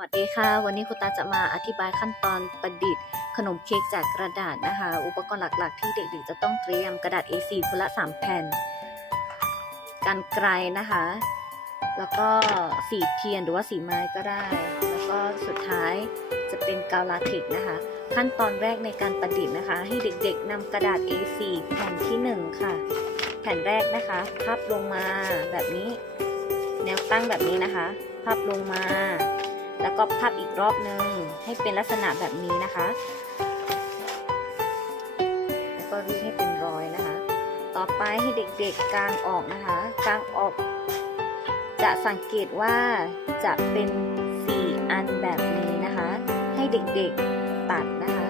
สวัสดีค่ะ วันนี้คุณตาจะมาอธิบายขั้นตอนประดิษฐ์ ขนมเค้กจากกระดาษนะคะ อุปกรณ์หลักๆ ที่เด็กๆจะต้องเตรียมกระดาษ A4 คนละ 3 แผ่นกันไกลนะคะ แล้วก็สีเทียนหรือว่าสีไม้ก็ได้ แล้วก็สุดท้ายจะเป็นกาวลาเทกนะคะ ขั้นตอนแรกในการประดิษฐ์นะคะ ให้เด็กๆนำกระดาษ A4 แผ่นที่ 1 ค่ะ แผ่นแรกนะคะพับลงมาแบบนี้ แนวตั้งแบบนี้นะคะพับลงมา แล้วก็พับอีกรอบนึงให้เป็นลักษณะแบบนี้นะคะ แล้วก็รีดให้เป็นรอยนะคะ ต่อไปให้เด็กๆกางออกนะคะกางออก จะสังเกตว่าจะเป็นสี่อันแบบนี้นะคะ ให้เด็กๆตัดนะคะ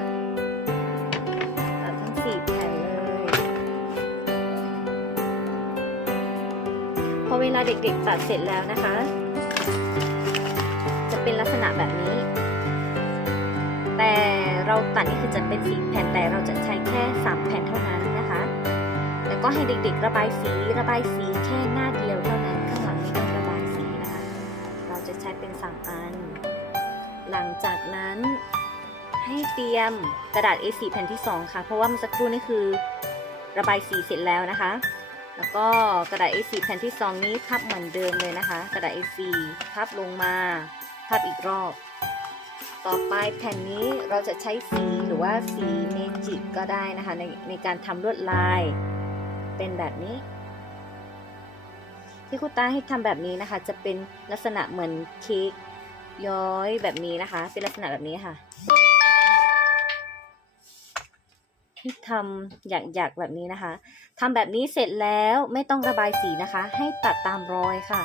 ตัดทั้งสี่แผ่นเลยพอเวลาเด็กๆตัดเสร็จแล้วนะคะจะ เป็นลักษณะแบบนี้ แต่เราตัดนี่คือจะเป็นสีแผ่นแต่เราจะใช้แค่ 3 แผ่นเท่านั้นนะคะ แล้วก็ให้เด็กๆ ระบายสีระบายสีแค่หน้าเดียวเท่านั้นข้างหลังไม่ต้องระบายสีนะคะ เราจะใช้เป็น 3 อัน หลังจากนั้นให้เตรียมกระดาษ A4 แผ่นที่ 2 ค่ะ เพราะว่าเมื่อสักครู่นี่คือระบายสีเสร็จแล้วนะคะ แล้วก็กระดาษ A4 แผ่นที่ 2 นี้พับเหมือนเดิมเลยนะคะ กระดาษ A4 พับลงมา พับอีกรอบ ต่อไปแผ่นนี้เราจะใช้สีหรือว่าสีเมจิกก็ได้นะคะในในการทำลวดลายเป็นแบบนี้ ที่คุณตาให้ทำแบบนี้นะคะ จะเป็นลักษณะเหมือนเค้กย้อยแบบนี้นะคะ เป็นลักษณะแบบนี้ค่ะที่ทำหยักๆแบบนี้นะคะทำแบบนี้เสร็จแล้วไม่ต้องระบายสีนะคะ ให้ตัดตามรอยค่ะ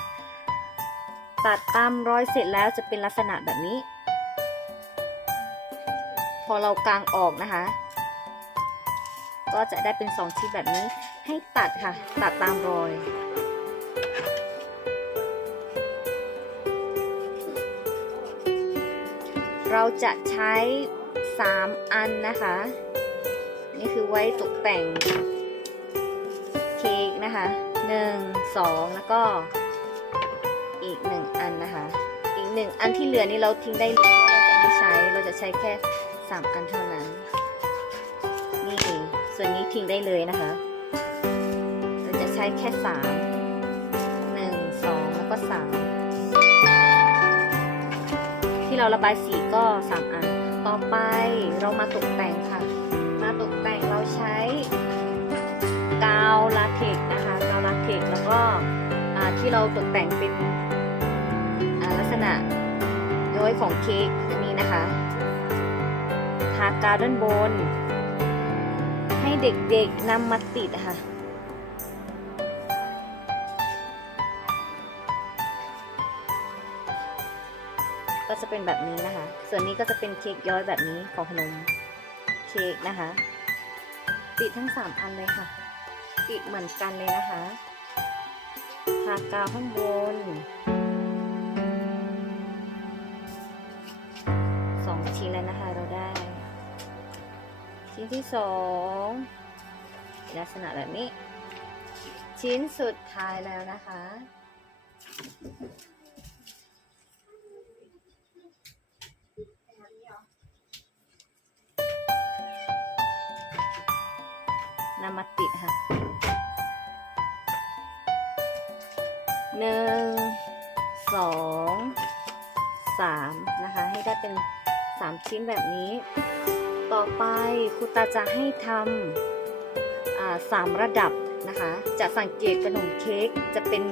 ตัดตามรอยเสร็จแล้วจะเป็นลักษณะแบบนี้ พอเรากางออกนะคะ ก็จะได้เป็นสองชิ้นแบบนี้ ให้ตัดค่ะ ตัดตามรอยเราจะใช้ 3 อันนะคะ นี่คือไว้ตกแต่งเค้กนะคะ 1 2 แล้วก็ อีก1อันนะคะ อีก1อันที่เหลือนี่เราทิ้งได้เลยเพราะเราจะไม่ใช้เราจะใช้แค่3อันเท่านั้น นี่ส่วนนี้ทิ้งได้เลยนะคะ เราจะใช้แค่3 1 2แล้วก็3ที่เราระบายสีก็3อัน ต่อไปเรามาตกแต่งค่ะ มาตกแต่งเราใช้กาวลาเทกนะคะกาวลาเทกแล้วก็ที่เราตกแต่งเป็นะย้อยของเค้กอันนี้นะคะทากาวด้านบน ให้เด็กๆนำมาติดค่ะก็จะเป็นแบบนี้นะคะ ส่วนนี้ก็จะเป็นเค้กย้อยแบบนี้ของขนมเค้กนะคะ ติดทั้ง 3 อันเลยค่ะ ติดเหมือนกันเลยนะคะ ทากาวข้างบน ชิ้นแล้วนะคะเราได้ ชิ้นที่สองลักษณะแบบนี้ ชิ้นสุดท้ายแล้วนะคะ นำมาติดค่ะ 3 ชิ้นแบบนี้ ต่อไปครูตาจะให้ทำสามระดับนะคะ จะสังเกตขนมเค้กจะเป็น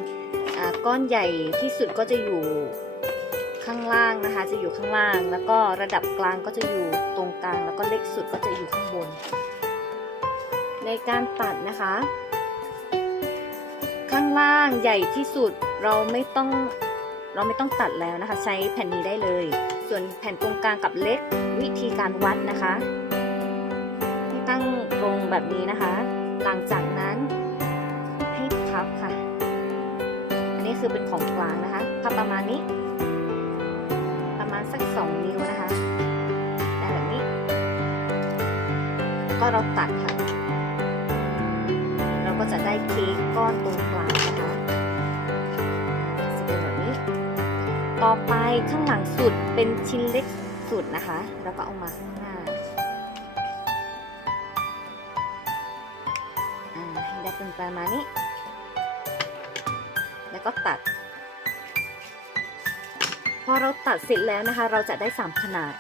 ก้อนใหญ่ที่สุดก็จะอยู่ข้างล่างนะคะ จะอยู่ข้างล่าง แล้วก็ระดับกลางก็จะอยู่ตรงกลาง แล้วก็เล็กสุดก็จะอยู่ข้างบน ในการตัดนะคะ ข้างล่างใหญ่ที่สุดเราไม่ต้อง เราไม่ต้องตัดแล้วนะคะ ใช้แผ่นนี้ได้เลย ส่วนแผ่นตรงกลางกับเล็กวิธีการวัดนะคะให้ตั้งตรงแบบนี้นะคะ หลังจากนั้นให้พับค่ะ อันนี้คือเป็นของกลางนะคะพับประมาณนี้ ประมาณสักสองนิ้วนะคะแบบนี้ ก็เราตัดค่ะ เราก็จะได้เค้กก้อนตรงกลาง ต่อไปข้างหลังสุดเป็นชิ้นเล็กสุดนะคะ แล้วก็เอามาข้างหน้าให้ได้เป็นประมาณนี้ แล้วก็ตัด พอเราตัดเสร็จแล้วนะคะ เราจะได้ 3 ขนาด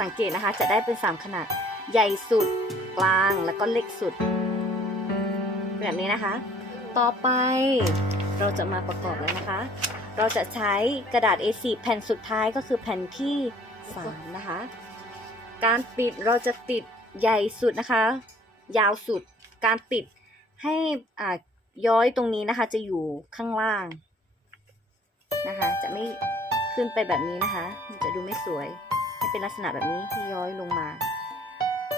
สังเกตนะคะ จะได้เป็น 3 ขนาด ใหญ่สุด กลาง แล้วก็เล็กสุด แบบนี้นะคะ ต่อไปเราจะมาประกอบแล้วนะคะ เราจะใช้กระดาษ A4 แผ่นสุดท้ายก็คือแผ่นที่3นะคะ การติดเราจะติดใหญ่สุดนะคะ ยาวสุด การติดให้อ่าย้อยตรงนี้นะคะ จะอยู่ข้างล่างนะคะ จะไม่ขึ้นไปแบบนี้นะคะ จะดูไม่สวยให้เป็นลักษณะแบบนี้ที่ย้อยลงมา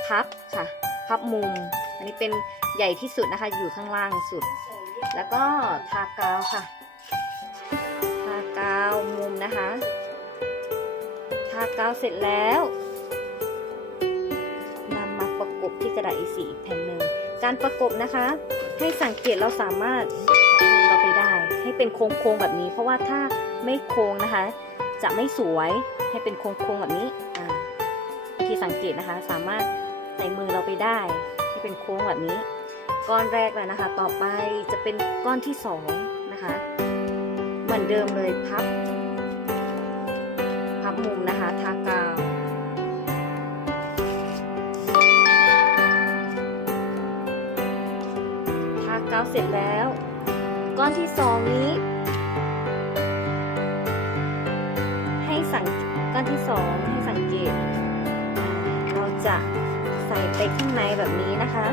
พับค่ะ พับมุม อันนี้เป็นใหญ่ที่สุดนะคะ อยู่ข้างล่างสุด แล้วก็ทากาวค่ะ มุมนะคะทากาวเสร็จแล้วนำมาประกบที่กระดาษ A4 อีกแผ่นหนึ่งการประกบนะคะ ให้สังเกตเราสามารถใส่มือเราไปได้ ให้เป็นโค้งๆแบบนี้ เพราะว่าถ้าไม่โค้งนะคะ จะไม่สวยให้เป็นโค้งๆแบบนี้อ่าวิธีสังเกตนะคะ สามารถใส่มือเราไปได้ ให้เป็นโค้งแบบนี้ ก้อนแรกแล้วนะคะ ต่อไปจะเป็นก้อนที่สองนะคะ เหมือนเดิมเลยพับ มุมนะคะ ทากาวทากาวเสร็จแล้ว ก้อนที่สองนี้ ให้สังก้อนที่สองให้สังเกต เราจะใส่ไปข้างในแบบนี้นะคะ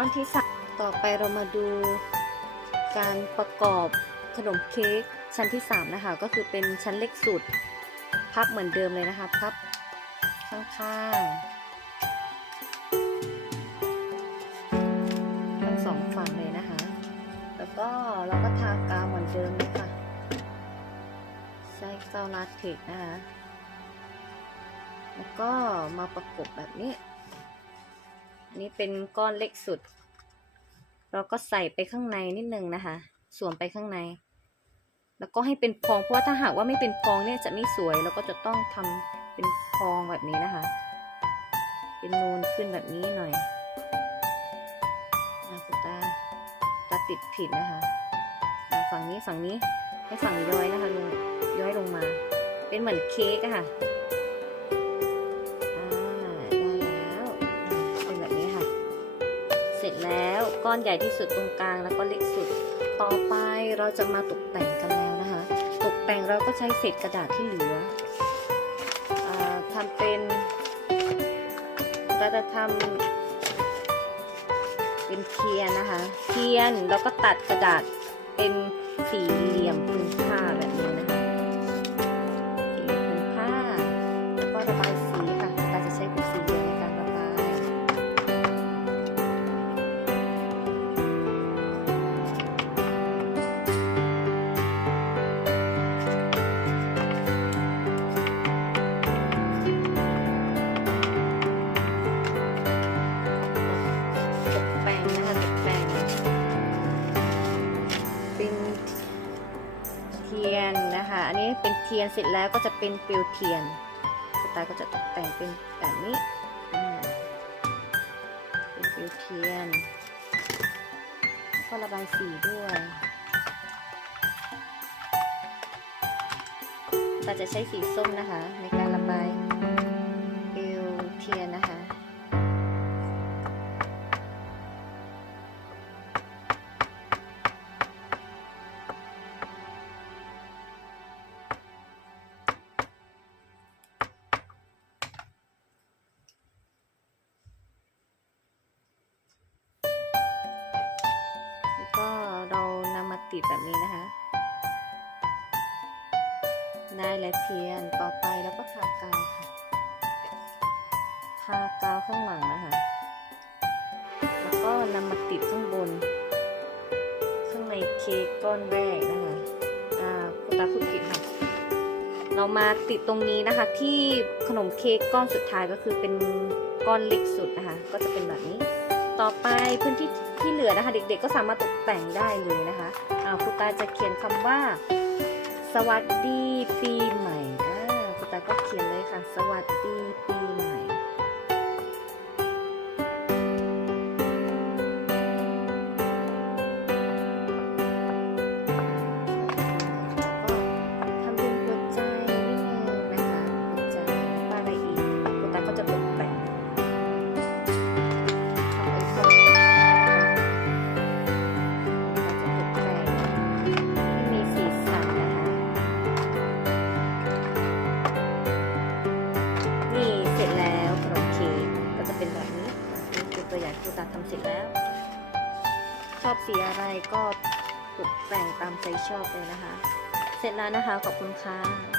ก้อนที่สามต่อไปเรามาดูการประกอบขนมเค้กชั้นที่3นะคะก็คือเป็นชั้นเล็กสุด พับเหมือนเดิมเลยนะคะพับข้างๆทั้งสองฝั่งเลยนะคะ แล้วก็เราก็ทากาวเหมือนเดิมเลยค่ะใช้กาวลาเทกนะคะแล้วก็มาประกบแบบนี้ นนี้เป็นก้อนเล็กสุด เราก็ใส่ไปข้างในนิดนึงนะคะ สวมไปข้างใน แล้วก็ให้เป็นพองเพราะว่าถ้าหากว่าไม่เป็นพองเนี่ยจะไม่สวย เราก็จะต้องทำเป็นพองแบบนี้นะคะ เป็นนูนขึ้นแบบนี้หน่อยนะคุณตาตาติดผิดนะคะอ่าฝั่งนี้ฝั่งนี้ให้ฝั่งย้อยนะคะลงย้อยลงมา เป็นเหมือนเค้กอะค่ะ อนใหญ่ที่สุดตรงกลางแล้วก็เล็กสุด ต่อไปเราจะมาตกแต่งกันแล้วนะคะ ตกแต่งเราก็ใช้เศษกระดาษที่เหลืออทำเป็นเราจะทำเป็นเทียนนะคะ เทียนแล้วก็ตัดกระดาษเป็นสี่เหลี่ยมพื้นผ้าแบบ ทียนนะคะ อันนี้เป็นเทียนเสร็จแล้วก็จะเป็นเปลวเทียนคุณตาก็จะตกแต่งเป็นแบบนี้เป็นเปลวเทียนแล้วก็ระบายสีด้วยตาจะใช้สีส้มนะคะในการระบาย แบบนี้นะคะ ได้และเทียนต่อไปแล้วก็ทากาวค่ะทากาวข้างหลังนะคะ แล้วก็นำมาติดข้างบน ข้างในเค้กก้อนแรกนะคะอ่าคุณตาพูดผิดค่ะเรามาติดตรงนี้นะคะ ที่ขนมเค้กก้อนสุดท้ายก็คือเป็นก้อนเล็กสุดนะคะ ก็จะเป็นแบบนี้ ต่อไปพื้นที่ ที่เหลือนะคะ เด็กๆก็สามารถตกแต่งได้เลยนะคะอ่าครูตาจะเขียนคำว่า สวัสดีปีใหม่อ่าครูตาก็เขียนเลยค่ะ สวัสดีปีใหม่ ชอบเลยนะคะ เสร็จแล้วนะคะ ขอบคุณค่ะ